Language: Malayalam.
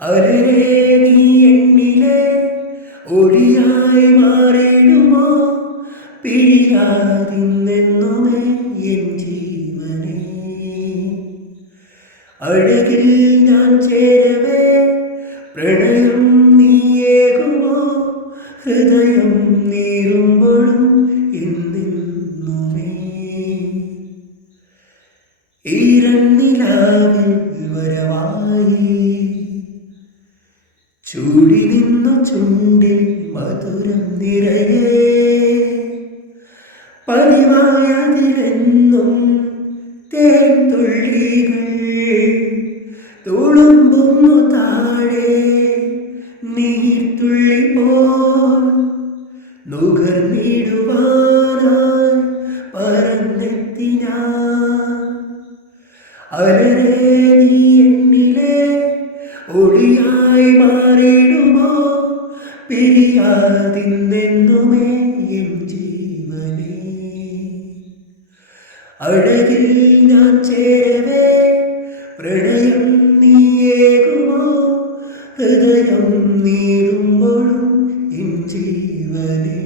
അരേ നീ എന്നിലെ ഒഴിയായി മാറിടുമോ പിരിയാതിന്നെന്നുമേ എൻ ജീവനേ. അഴകിൽ ഞാൻ ചേരവേ പ്രണയം നീയേകുമോ ഹൃദയം നീറുമ്പോഴും എന്നെന്നുമേ. ഈരന്നിലാവിൽ വരവായി ചൂടി നിന്നു ചുണ്ടിൽ മധുരം നിറയെ പതിവായതിലെന്നും തേൻ തുള്ളികൾ തുളുമ്പുന്നു താഴെ നീർത്തുള്ളി പോൽ നുകർന്നിടുവാനായി പറന്നെത്തി ഞാൻ. അലരേ നീ എന്നിലെ ഒളിയായി മാറിടുമോ പിരിയാതിന്നെന്നുമേ എൻ ജീവനേ. അഴകിൽ ഞാൻ ചേരവേ പ്രണയം നീയേകുമോ ഹൃദയം നീറുമ്പോഴും എൻ ജീവനേ.